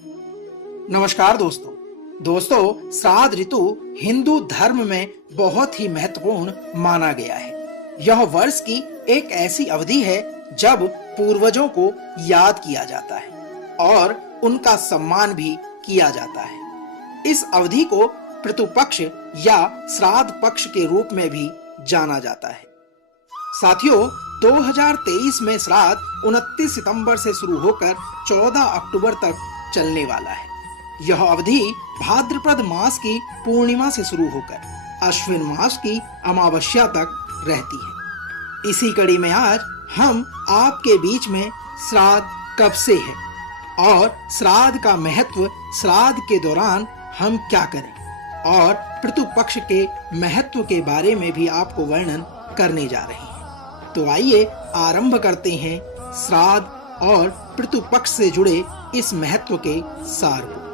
नमस्कार दोस्तों, श्राद्ध ऋतु हिंदू धर्म में बहुत ही महत्वपूर्ण माना गया है। यह वर्ष की एक ऐसी अवधि है जब पूर्वजों को याद किया जाता है और उनका सम्मान भी किया जाता है। इस अवधि को पितृपक्ष या श्राद्ध पक्ष के रूप में भी जाना जाता है। साथियों, 2023 में श्राद्ध 29 सितंबर से शुरू होकर 14 अक्टूबर तक चलने वाला है। यह अवधि भाद्रपद मास की पूर्णिमा से शुरू होकर अश्विन मास की अमावस्या तक रहती है। इसी कड़ी में आज हम आपके बीच में श्राद्ध कब से है और श्राद्ध का महत्व, श्राद्ध के दौरान हम क्या करें और पितृपक्ष के महत्व के बारे में भी आपको वर्णन करने जा रहे हैं। तो आइए आरंभ करते हैं श्राद्ध और पितृपक्ष से जुड़े इस महत्व के सार को।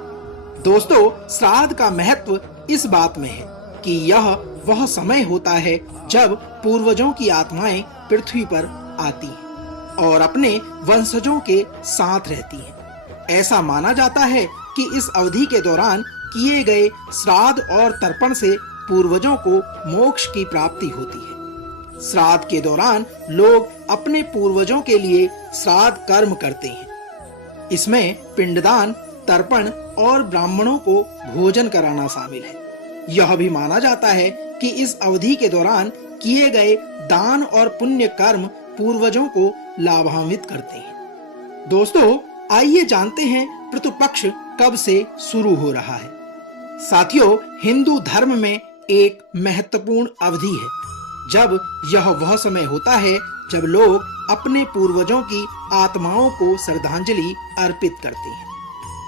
दोस्तों, श्राद्ध का महत्व इस बात में है कि यह वह समय होता है जब पूर्वजों की आत्माएं पृथ्वी पर आती हैं और अपने वंशजों के साथ रहती हैं। ऐसा माना जाता है कि इस अवधि के दौरान किए गए श्राद्ध और तर्पण से पूर्वजों को मोक्ष की प्राप्ति होती है। श्राद्ध के दौरान लोग अपने पूर्वजों के लिए श्राद्ध कर्म करते हैं। इसमें पिंडदान, तर्पण और ब्राह्मणों को भोजन कराना शामिल है। यह भी माना जाता है कि इस अवधि के दौरान किए गए दान और पुण्य कर्म पूर्वजों को लाभान्वित करते हैं। दोस्तों, आइए जानते हैं पितृपक्ष कब से शुरू हो रहा है। साथियों, हिंदू धर्म में एक महत्वपूर्ण अवधि है जब यह वह समय होता है जब लोग अपने पूर्वजों की आत्माओं को श्रद्धांजलि अर्पित करते हैं।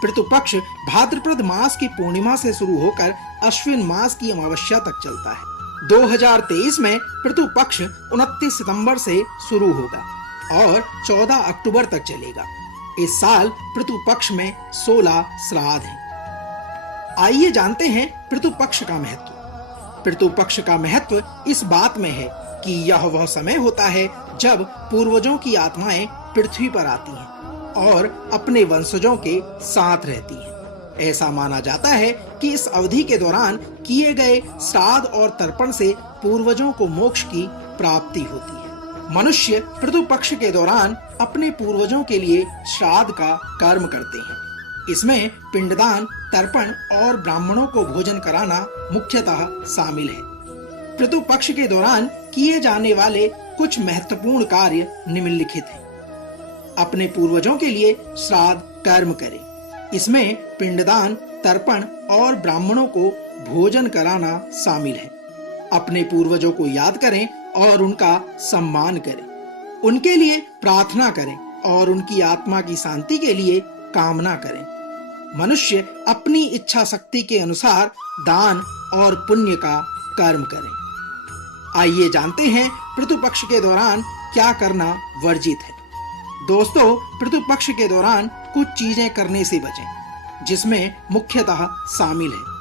पितृपक्ष भाद्रपद मास की पूर्णिमा से शुरू होकर अश्विन मास की अमावस्या तक चलता है। 2023 में पितृपक्ष 29 सितंबर से शुरू होगा और 14 अक्टूबर तक चलेगा। इस साल पितृपक्ष में 16 श्राद्ध हैं। आइए जानते हैं पितृपक्ष का महत्व। पितृपक्ष का महत्व इस बात में है कि यह वह समय होता है जब पूर्वजों की आत्माएं पृथ्वी पर आती हैं और अपने वंशजों के साथ रहती हैं। ऐसा माना जाता है कि इस अवधि के दौरान किए गए श्राद्ध और तर्पण से पूर्वजों को मोक्ष की प्राप्ति होती है। मनुष्य पितृपक्ष के दौरान अपने पूर्वजों के लिए श्राद्ध का कर्म करते हैं। इसमें पिंडदान, तर्पण और ब्राह्मणों को भोजन कराना मुख्यतः शामिल है। पितृपक्ष के दौरान किए जाने वाले कुछ महत्वपूर्ण कार्य निम्नलिखित हैं। अपने पूर्वजों के लिए श्राद्ध कर्म करें। इसमें पिंडदान, तर्पण और ब्राह्मणों को भोजन कराना शामिल है। अपने पूर्वजों को याद करें और उनका सम्मान करें। उनके लिए प्रार्थना करें और उनकी आत्मा की शांति के लिए कामना करें। मनुष्य अपनी इच्छा शक्ति के अनुसार दान और पुण्य का कर्म करें। आइए जानते हैं पितृपक्ष के दौरान क्या करना वर्जित है। दोस्तों, पितृपक्ष के दौरान कुछ चीजें करने से बचें, जिसमें मुख्यतः शामिल है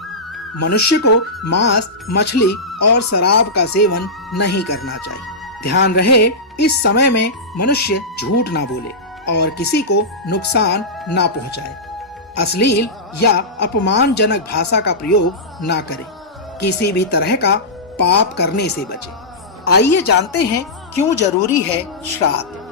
मनुष्य को मांस, मछली और शराब का सेवन नहीं करना चाहिए। ध्यान रहे, इस समय में मनुष्य झूठ ना बोले और किसी को नुकसान ना पहुंचाए। अश्लील या अपमानजनक भाषा का प्रयोग ना करें। किसी भी तरह का पाप करने से बचें। आइए जानते हैं क्यों जरूरी है श्राद्ध।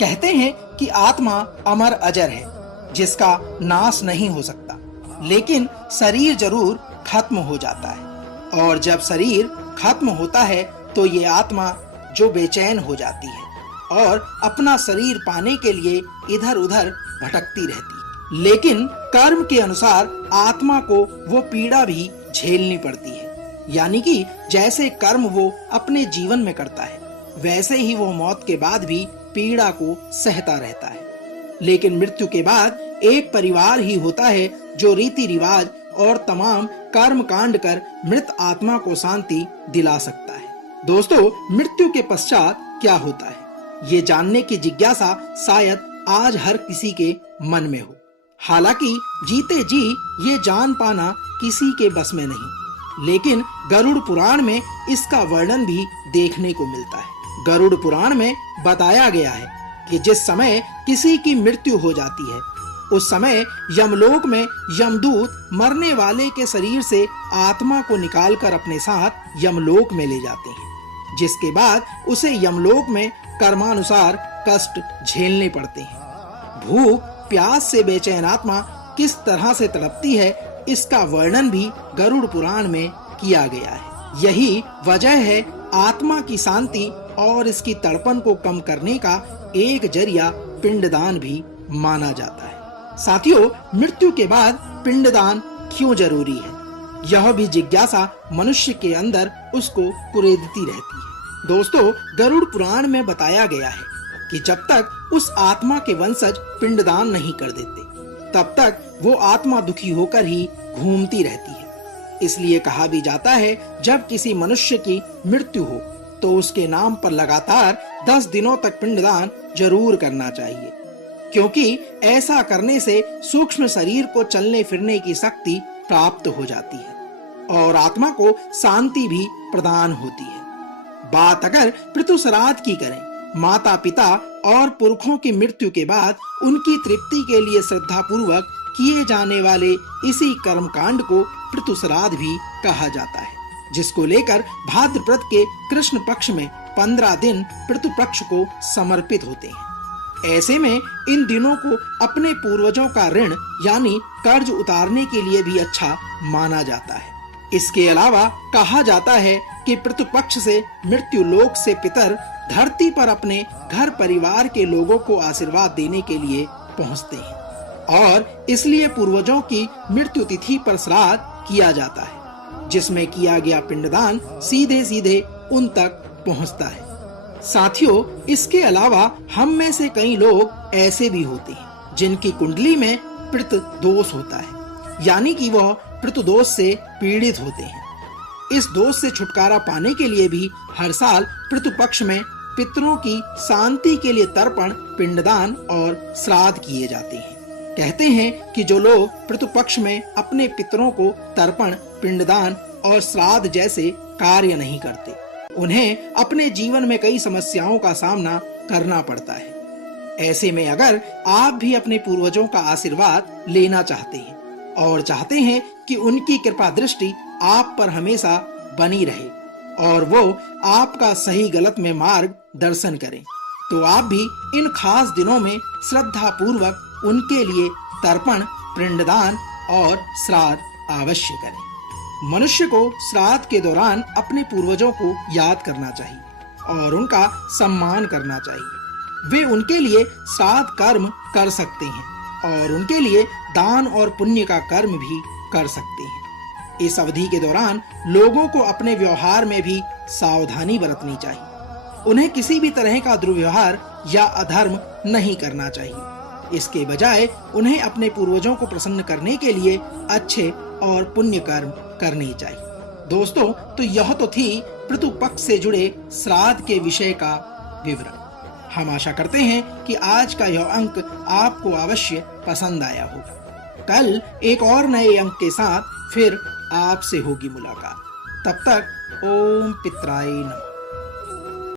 कहते हैं कि आत्मा अमर अजर है, जिसका नाश नहीं हो सकता, लेकिन शरीर जरूर खत्म हो जाता है। और जब शरीर खत्म होता है तो ये आत्मा जो बेचैन हो जाती है और अपना शरीर पाने के लिए इधर उधर भटकती रहती है। लेकिन कर्म के अनुसार आत्मा को वो पीड़ा भी झेलनी पड़ती है। यानी कि जैसे कर्म वो अपने जीवन में करता है, वैसे ही वो मौत के बाद भी पीड़ा को सहता रहता है। लेकिन मृत्यु के बाद एक परिवार ही होता है जो रीति रिवाज और तमाम कर्म कांड कर मृत आत्मा को शांति दिला सकता है। दोस्तों, मृत्यु के पश्चात क्या होता है, ये जानने की जिज्ञासा शायद आज हर किसी के मन में हो। हालांकि जीते जी ये जान पाना किसी के बस में नहीं, लेकिन गरुड़ पुराण में इसका वर्णन भी देखने को मिलता है। गरुड़ पुराण में बताया गया है कि जिस समय किसी की मृत्यु हो जाती है उस समय यमलोक में यमदूत मरने वाले के शरीर से आत्मा को निकालकर अपने साथ यमलोक में ले जाते हैं, जिसके बाद उसे यमलोक में कर्मानुसार कष्ट झेलने पड़ते हैं। भूख प्यास से बेचैन आत्मा किस तरह से तड़पती है, इसका वर्णन भी गरुड़ पुराण में किया गया है। यही वजह है आत्मा की शांति और इसकी तड़पन को कम करने का एक जरिया पिंडदान भी माना जाता है। साथियों, मृत्यु के बाद पिंडदान क्यों जरूरी है, यह भी जिज्ञासा मनुष्य के अंदर उसको कुरेदती रहती है। दोस्तों, गरुड़ पुराण में बताया गया है कि जब तक उस आत्मा के वंशज पिंडदान नहीं कर देते, तब तक वो आत्मा दुखी होकर ही घूमती रहती है। इसलिए कहा भी जाता है, जब किसी मनुष्य की मृत्यु हो तो उसके नाम पर लगातार 10 दिनों तक पिंडदान जरूर करना चाहिए, क्योंकि ऐसा करने से सूक्ष्म शरीर को चलने फिरने की शक्ति प्राप्त हो जाती है और आत्मा को शांति भी प्रदान होती है। बात अगर पितृ श्राद्ध की करें, माता पिता और पुरखों की मृत्यु के बाद उनकी तृप्ति के लिए श्रद्धा पूर्वक किए जाने वाले इसी कर्म कांड को पितृ श्राद्ध भी कहा जाता है, जिसको लेकर भाद्रपद के कृष्ण पक्ष में 15 दिन पितृ पक्ष को समर्पित होते हैं। ऐसे में इन दिनों को अपने पूर्वजों का ऋण यानी कर्ज उतारने के लिए भी अच्छा माना जाता है। इसके अलावा कहा जाता है कि पितृ पक्ष से मृत्यु लोक से पितर धरती पर अपने घर परिवार के लोगों को आशीर्वाद देने के लिए पहुंचते हैं और इसलिए पूर्वजों की मृत्यु तिथि पर श्राद्ध किया जाता है, जिसमें किया गया पिंडदान सीधे सीधे उन तक पहुंचता है। साथियों, इसके अलावा हम में से कई लोग ऐसे भी होते हैं जिनकी कुंडली में पितृ दोष होता है, यानी कि वह पितृ दोष से पीड़ित होते हैं। इस दोष से छुटकारा पाने के लिए भी हर साल पितृ पक्ष में पितरों की शांति के लिए तर्पण, पिंडदान और श्राद्ध किए जाते हैं। कहते हैं कि जो लोग पितृ पक्ष में अपने पितरों को तर्पण, पिंडदान और श्राद्ध जैसे कार्य नहीं करते, उन्हें अपने जीवन में कई समस्याओं का सामना करना पड़ता है। ऐसे में अगर आप भी अपने पूर्वजों का आशीर्वाद लेना चाहते हैं और चाहते हैं कि उनकी कृपा दृष्टि आप पर हमेशा बनी रहे और वो आपका सही गलत में मार्ग दर्शन करें, तो आप भी इन खास दिनों में श्रद्धा पूर्वक उनके लिए तर्पण, पिंडदान और श्राद्ध अवश्य करें। मनुष्य को श्राद्ध के दौरान अपने पूर्वजों को याद करना चाहिए और उनका सम्मान करना चाहिए। वे उनके लिए श्राद्ध कर्म कर सकते हैं और उनके लिए दान और पुण्य का कर्म भी कर सकते हैं। इस अवधि के दौरान लोगों को अपने व्यवहार में भी सावधानी बरतनी चाहिए। उन्हें किसी भी तरह का दुर्व्यवहार या अधर्म नहीं करना चाहिए। इसके बजाय उन्हें अपने पूर्वजों को प्रसन्न करने के लिए अच्छे और पुण्य कर्म करने चाहिए। दोस्तों, तो यह तो थी पितृ पक्ष से जुड़े श्राद्ध के विषय का विवरण। हम आशा करते हैं कि आज का यह अंक आपको अवश्य पसंद आया होगा। कल एक और नए अंक के साथ फिर आपसे होगी मुलाकात। तब तक ओम पितराय नमः।